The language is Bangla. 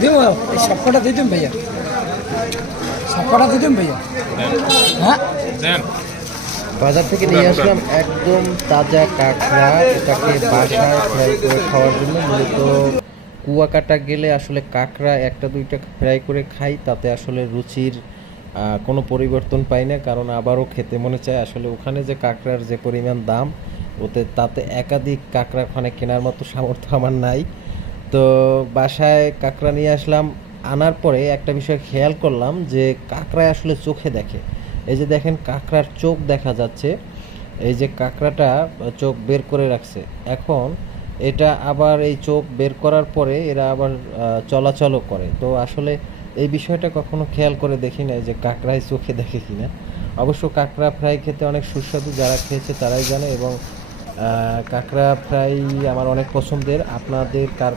দিব এই সবকটা দিয়ে দিন ভাইয়া, সবকটা দিয়ে দিন ভাইয়া। হ্যাঁ বাজার থেকে নিয়ে আসলাম একদম তাজা কাঁকড়া। এটাকে বাসায় ফ্রাই করে খাওয়ার জন্য। মূলত কুয়াকাটা গেলে আসলে কাঁকড়া একটা দুইটা ফ্রাই করে খাই, তাতে আসলে রুচির কোনো পরিবর্তন পাই না, কারণ আবারও খেতে মনে চায়। আসলে ওখানে যে কাঁকড়ার যে পরিমাণ দাম, তাতে একাধিক কাঁকড়া ওখানে কেনার মতো সামর্থ্য আমার নাই। তো বাসায় কাঁকড়া নিয়ে আসলাম। আনার পরে একটা বিষয় খেয়াল করলাম যে কাঁকড়ায় আসলে চোখে দেখে। এই যে দেখেন কাঁকড়ার চোখ দেখা যাচ্ছে, এই যে কাঁকড়াটা চোখ বের করে রাখছে। এখন এটা আবার এই চোখ বের করার পরে এরা আবার চলাচলও করে। তো আসলে এই বিষয়টা কখনো খেয়াল করে দেখি না যে কাঁকড়ায় চোখে দেখে কিনা। অবশ্য কাঁকড়া ফ্রাই খেতে অনেক সুস্বাদু, যারা খেয়েছে তারাই জানে। এবং কাঁকড়া ফ্রাই আমার অনেক পছন্দের। আপনাদের কার